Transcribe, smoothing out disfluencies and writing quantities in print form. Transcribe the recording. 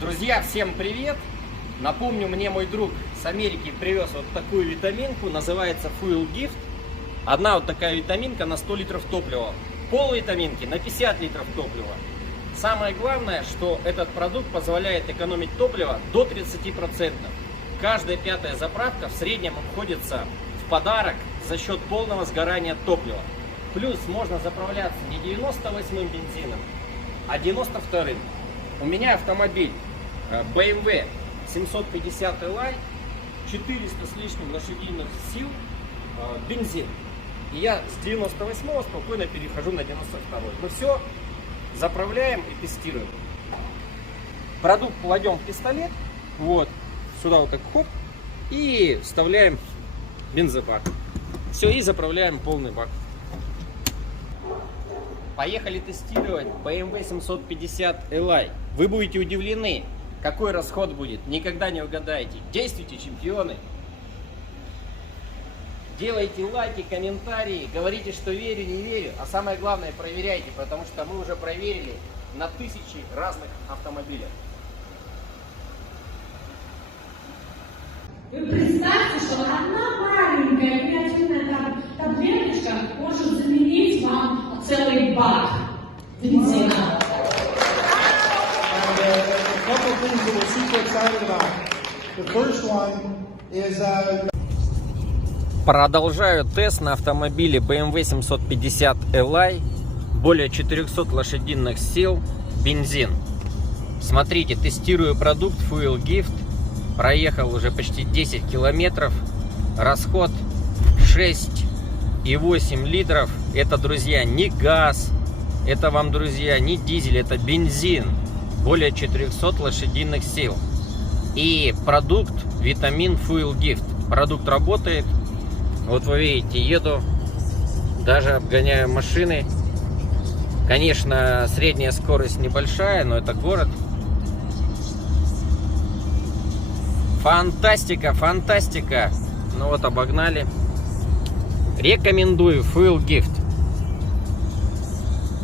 Друзья, всем привет! Напомню, мне мой друг с Америки привез вот такую витаминку, называется Fuel Gift. Одна вот такая витаминка на 100 литров топлива. Пол-витаминки на 50 литров топлива. Самое главное, что этот продукт позволяет экономить топливо до 30%. Каждая пятая заправка в среднем обходится в подарок за счет полного сгорания топлива. Плюс можно заправляться не 98-м бензином, а 92-м. У меня автомобиль BMW 750 Li, 400 с лишним лошадиных сил, бензин. И я с 98-го спокойно перехожу на 92-й. Мы все заправляем и тестируем. Продукт кладем в пистолет, вот, сюда вот так хоп, и вставляем бензобак. Все, и заправляем полный бак. Поехали тестировать BMW 750 Li. Вы будете удивлены, какой расход будет. Никогда не угадаете. Действуйте, чемпионы. Делайте лайки, комментарии, говорите, что верю, не верю. А самое главное, проверяйте, потому что мы уже проверили на тысячи разных автомобилях. Вы представьте, что одна маленькая креативная таблеточка может заменить вам целый бак бензина. Продолжаю тест на автомобиле BMW 750 Li, более 400 лошадиных сил, бензин. Смотрите, тестирую продукт Fuel Gift, проехал уже почти 10 километров, расход 6,8 литров. Это, друзья, не газ, это вам, друзья, не дизель, это бензин, более 400 лошадиных сил. И продукт витамин Fuel Gift. Продукт работает. Вот вы видите, еду, даже обгоняю машины. Конечно, средняя скорость небольшая, но это город. Фантастика, фантастика. Ну вот, обогнали. Рекомендую Fuel Gift.